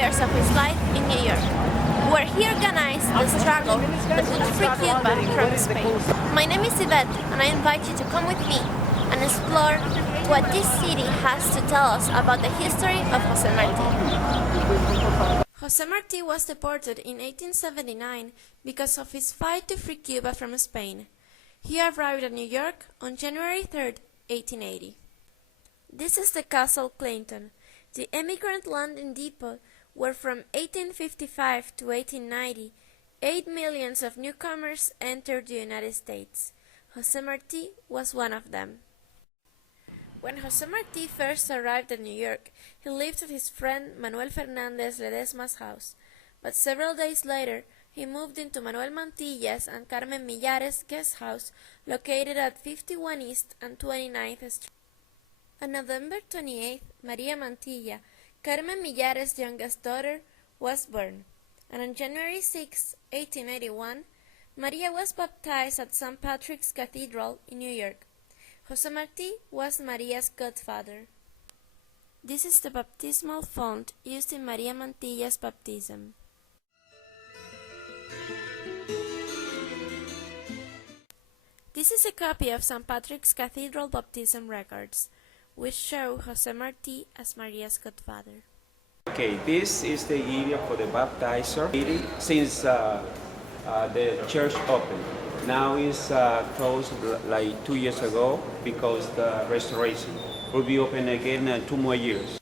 years of his life in New York, where he organized the struggle that would free Cuba from Spain. My name is Yvette, and I invite you to come with me and explore what this city has to tell us about the history of José Martí. José Martí was deported in 1879 because of his fight to free Cuba from Spain. He arrived at New York on January 3, 1880. This is the Castle Clinton, the emigrant landing depot where from 1855 to 1890, 8 million of newcomers entered the United States. José Martí was one of them. When José Martí first arrived at New York, he lived at his friend Manuel Fernández Ledesma's house, but several days later, he moved into Manuel Mantilla's and Carmen Millares' guest house located at 51 East and 29th Street. On November 28, Maria Mantilla, Carmen Millares' youngest daughter, was born, and on January 6, 1881, Maria was baptized at St. Patrick's Cathedral in New York. José Martí was Maria's godfather. This is the baptismal font used in Maria Mantilla's baptism. This is a copy of St. Patrick's Cathedral baptism records, which show José Martí as Maria's godfather. Okay, this is the area for the baptizer since the church opened. Now it's closed like 2 years ago because the restoration will be open again in 2 more years.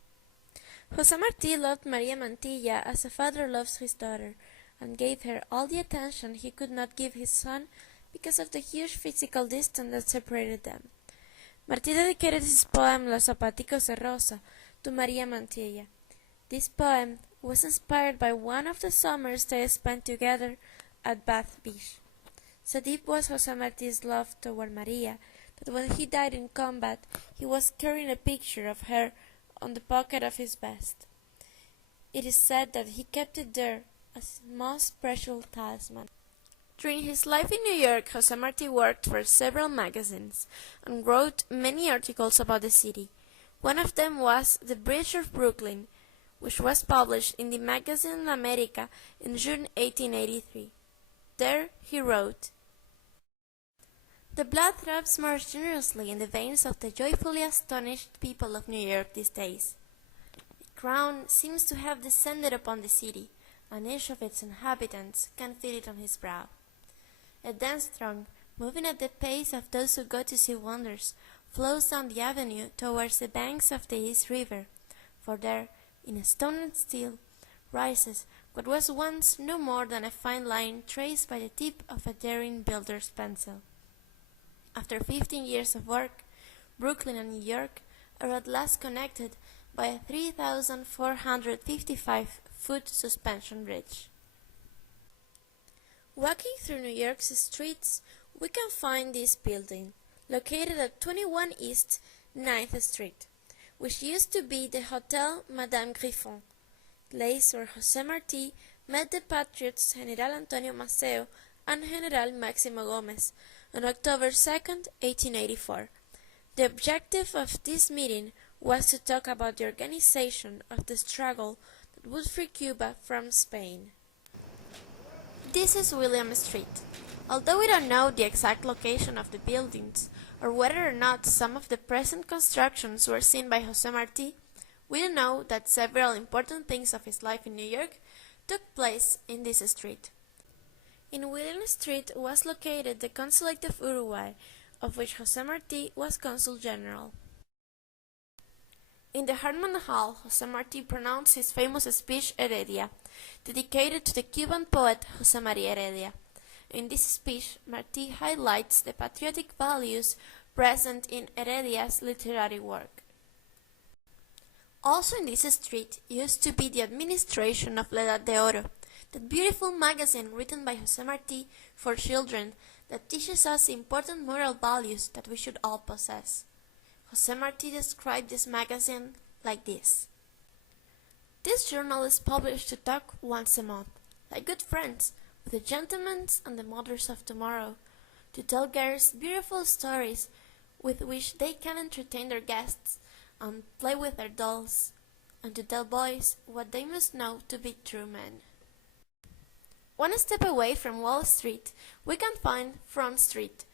José Martí loved Maria Mantilla as a father loves his daughter, and gave her all the attention he could not give his son because of the huge physical distance that separated them. Martí dedicated his poem Los zapaticos de rosa to Maria Mantilla. This poem was inspired by one of the summers they spent together at Bath Beach. So deep was José Martí's love toward Maria that when he died in combat, he was carrying a picture of her on the pocket of his vest. It is said that he kept it there as his most precious talisman. During his life in New York, José Martí worked for several magazines and wrote many articles about the city. One of them was The Bridge of Brooklyn, which was published in the magazine America in June 1883. There he wrote, "The blood throbs more generously in the veins of the joyfully astonished people of New York these days. A crown seems to have descended upon the city, and each of its inhabitants can feel it on his brow. A dense throng, moving at the pace of those who go to see wonders, flows down the avenue towards the banks of the East River, for there, in a stone and steel, rises what was once no more than a fine line traced by the tip of a daring builder's pencil. After 15 years of work, Brooklyn and New York are at last connected by a 3,455-foot suspension bridge." Walking through New York's streets, we can find this building, located at 21 East 9th Street, which used to be the Hotel Madame Griffon, place where José Martí met the patriots General Antonio Maceo and General Máximo Gómez on October 2, 1884. The objective of this meeting was to talk about the organization of the struggle that would free Cuba from Spain. This is William Street. Although we don't know the exact location of the buildings, or whether or not some of the present constructions were seen by José Martí, we do know that several important things of his life in New York took place in this street. In William Street was located the Consulate of Uruguay, of which José Martí was Consul General. In the Hartman Hall, José Martí pronounced his famous speech Heredia, dedicated to the Cuban poet José María Heredia. In this speech, Martí highlights the patriotic values present in Heredia's literary work. Also in this street used to be the administration of La Edad de Oro, that beautiful magazine written by José Martí for children that teaches us important moral values that we should all possess. José Martí described this magazine like this: "This journal is published to talk once a month, like good friends, with the gentlemen and the mothers of tomorrow, to tell girls beautiful stories with which they can entertain their guests and play with their dolls, and to tell boys what they must know to be true men. One step away from Wall Street, we can find Front Street,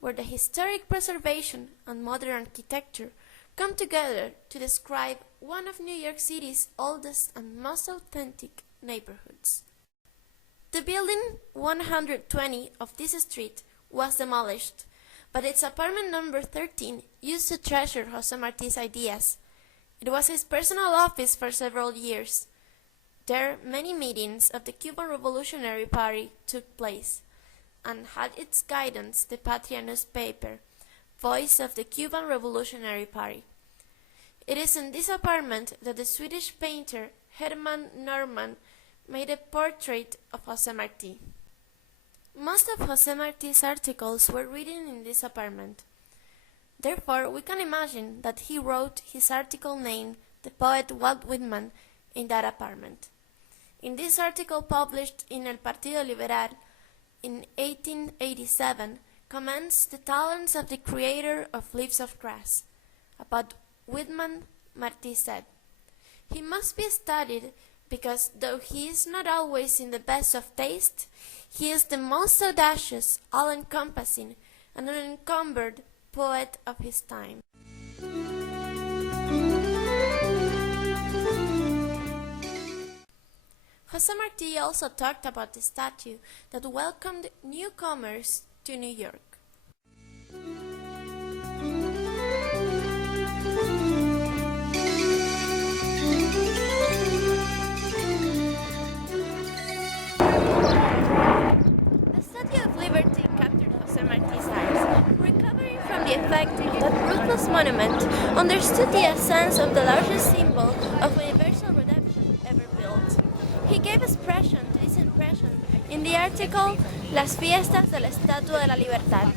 where the historic preservation and modern architecture come together to describe one of New York City's oldest and most authentic neighborhoods. The building 120 of this street was demolished, but its apartment number 13 used to treasure Jose Marti's ideas. It was his personal office for several years. There, many meetings of the Cuban Revolutionary Party took place, and had its guidance the Patria newspaper, voice of the Cuban Revolutionary Party. It is in this apartment that the Swedish painter Herman Norman made a portrait of Jose Marti. Most of Jose Marti's articles were written in this apartment. Therefore, we can imagine that he wrote his article named The Poet Walt Whitman in that apartment. In this article published in El Partido Liberal in 1887 commends the talents of the creator of Leaves of Grass. About Whitman, Marti said, "He must be studied because though he is not always in the best of taste, he is the most audacious, all-encompassing, and unencumbered poet of his time." Jose Marti also talked about the statue that welcomed newcomers to New York. The Statue of Liberty captured Jose Marti's eyes. Recovering from the effect of that ruthless monument, understood the essence of the largest symbol of universal redemption ever built. He gave expression to this impression in the article Las Fiestas de la Estatua de la Libertad,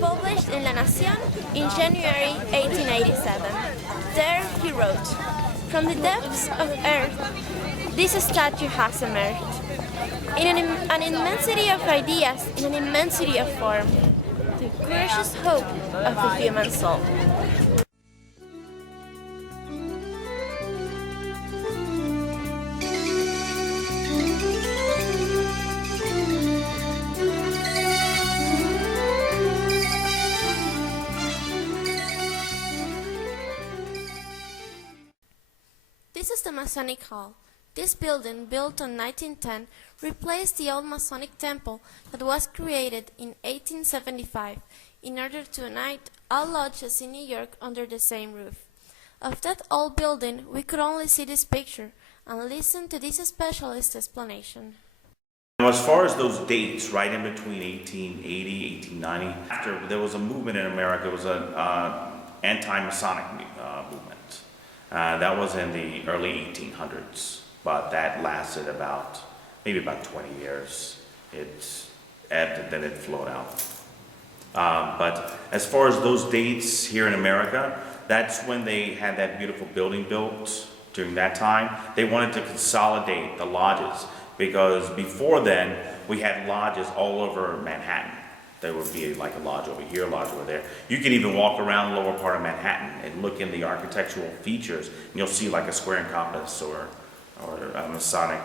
published in La Nación in January 1887. There he wrote, "From the depths of earth, this statue has emerged. In an immensity of ideas, in an immensity of form, the gracious hope of the human soul." This is the Masonic Hall. This building, built in 1910, replaced the old Masonic temple that was created in 1875 in order to unite all lodges in New York under the same roof. Of that old building, we could only see this picture and listen to this specialist explanation. Now, as far as those dates, right in between 1880, 1890, after there was a movement in America, it was an anti-Masonic movement. That was in the early 1800s, but that lasted maybe about 20 years. It ebbed, then it flowed out. But as far as those dates here in America, that's when they had that beautiful building built during that time. They wanted to consolidate the lodges because before then we had lodges all over Manhattan. There would be like a lodge over here, a lodge over there. You can even walk around the lower part of Manhattan and look in the architectural features, and you'll see like a square and compass or a Masonic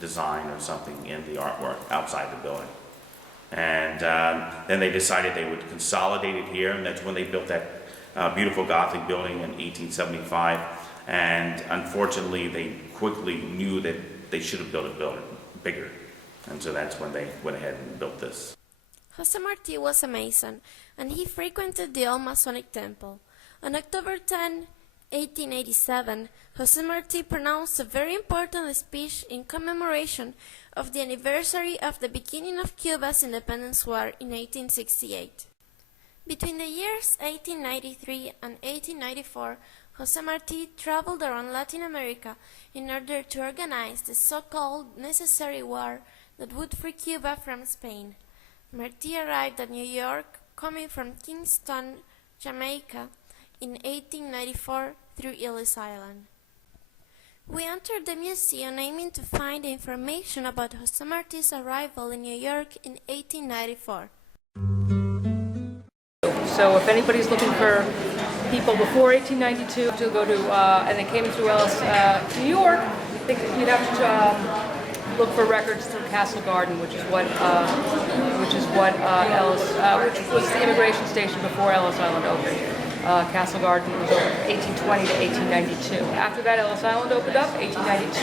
design or something in the artwork outside the building. And then they decided they would consolidate it here, and that's when they built that beautiful Gothic building in 1875. And unfortunately, they quickly knew that they should have built a building bigger. And so that's when they went ahead and built this. Jose Marti was a Mason, and he frequented the old Masonic temple. On October 10, 1887, Jose Marti pronounced a very important speech in commemoration of the anniversary of the beginning of Cuba's independence war in 1868. Between the years 1893 and 1894, Jose Marti traveled around Latin America in order to organize the so-called necessary war that would free Cuba from Spain. Marti arrived at New York, coming from Kingston, Jamaica, in 1894 through Ellis Island. We entered the museum aiming to find information about Jose Marti's arrival in New York in 1894. So if anybody's looking for people before 1892 to go to, and they came through Ellis, New York. You'd have to look for records through Castle Garden, which was the immigration station before Ellis Island opened. Castle Garden was open from 1820 to 1892. After that, Ellis Island opened up 1892,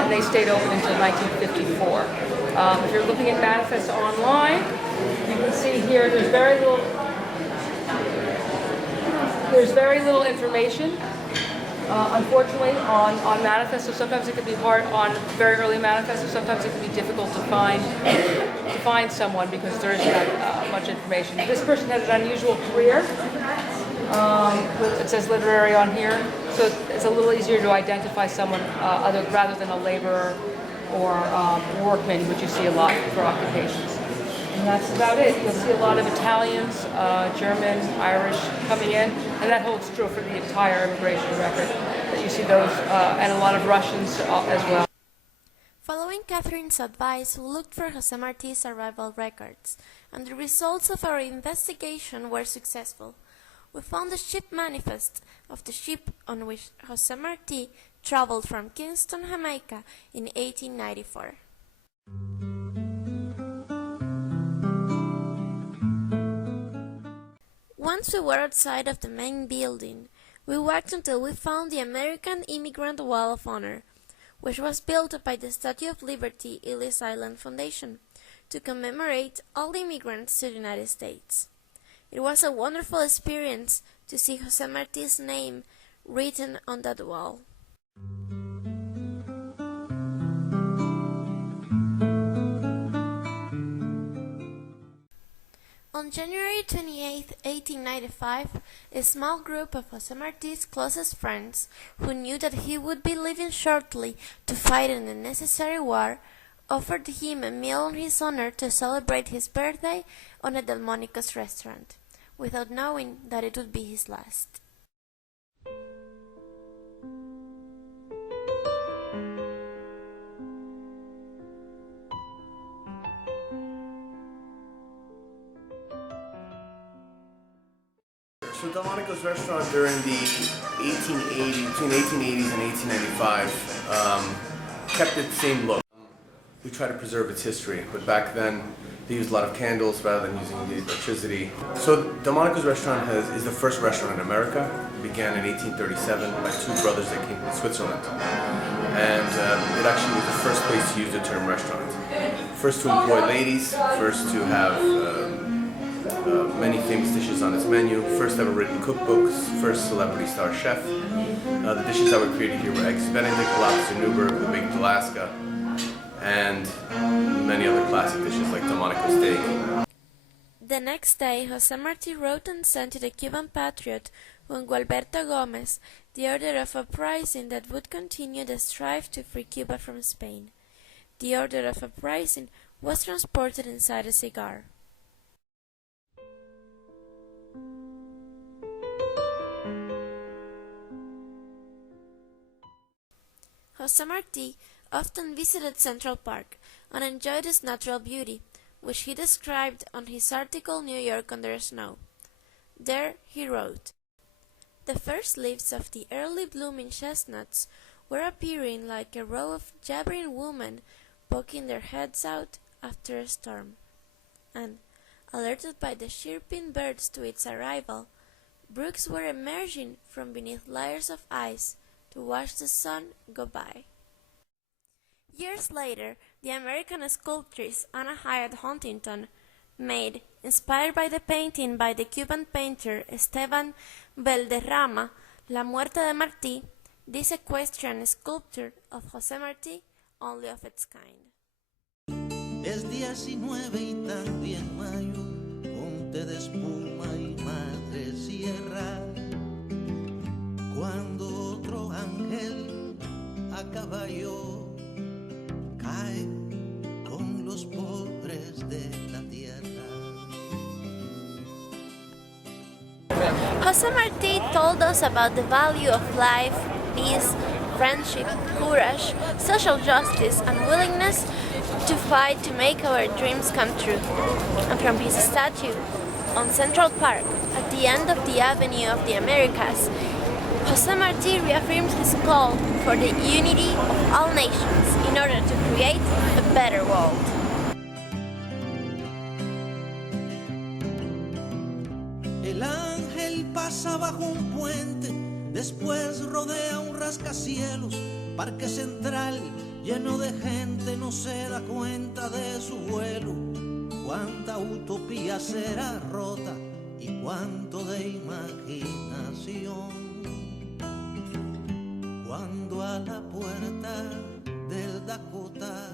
and they stayed open until 1954. If you're looking at manifests online, you can see here there's very little information. Unfortunately, on manifestos, sometimes it can be hard on very early manifestos. Sometimes it can be difficult to find someone because there isn't that much information. This person had an unusual career. It says literary on here, so it's a little easier to identify someone rather than a laborer or workman, which you see a lot for occupations. And that's about it. You'll see a lot of Italians, German, Irish coming in, and that holds true for the entire immigration record. That you see those, and a lot of Russians as well. Following Catherine's advice, we looked for José Marti's arrival records, and the results of our investigation were successful. We found the ship manifest of the ship on which José Marti traveled from Kingston, Jamaica in 1894. Once we were outside of the main building, we walked until we found the American Immigrant Wall of Honor, which was built by the Statue of Liberty Ellis Island Foundation to commemorate all immigrants to the United States. It was a wonderful experience to see José Marti's name written on that wall. On January 28, 1895, a small group of José Marti's closest friends, who knew that he would be leaving shortly to fight in the necessary war, offered him a meal on his honor to celebrate his birthday on a Delmonico's restaurant, without knowing that it would be his last. So Delmonico's restaurant during the 1880s, between 1880s and 1895, kept its same look. We try to preserve its history, but back then they used a lot of candles rather than using the electricity. So Delmonico's restaurant is the first restaurant in America. It began in 1837 by two brothers that came from Switzerland. And it actually was the first place to use the term restaurant. First to employ ladies, first to have many famous dishes on its menu, first ever written cookbooks, first celebrity star chef. The dishes that were created here were eggs Benedict, lobster Newburgh, the baked Alaska, and many other classic dishes like Delmonico steak. The next day, José Marti wrote and sent to the Cuban patriot Juan Gualberto Gómez the order of uprising that would continue the strife to free Cuba from Spain. The order of uprising was transported inside a cigar. José Marti often visited Central Park and enjoyed its natural beauty, which he described on his article New York Under Snow. There he wrote, "The first leaves of the early blooming chestnuts were appearing like a row of jabbering women poking their heads out after a storm, and, alerted by the chirping birds to its arrival, brooks were emerging from beneath layers of ice to watch the sun go by." Years later, the American sculptress Anna Hyatt Huntington made, inspired by the painting by the Cuban painter Esteban Valderrama, La Muerte de Martí, this equestrian sculpture of José Marti, only of its kind. Es 19 y también mayo, ponte de espuma y madre sierra, cuando otro ángel a caballo cae con los pobres de la tierra. José Marti told us about the value of life, peace, friendship, courage, social justice, and willingness to fight to make our dreams come true. And from his statue on Central Park at the the end of the Avenue of the Americas, José Martí reaffirms his call for the unity of all nations in order to create a better world. El ángel pasa bajo un puente, después rodea un rascacielos, Parque Central lleno de gente no se da cuenta de su vuelo. Cuánta utopía será rota y cuánto de imaginación. Cuando a la puerta del Dakota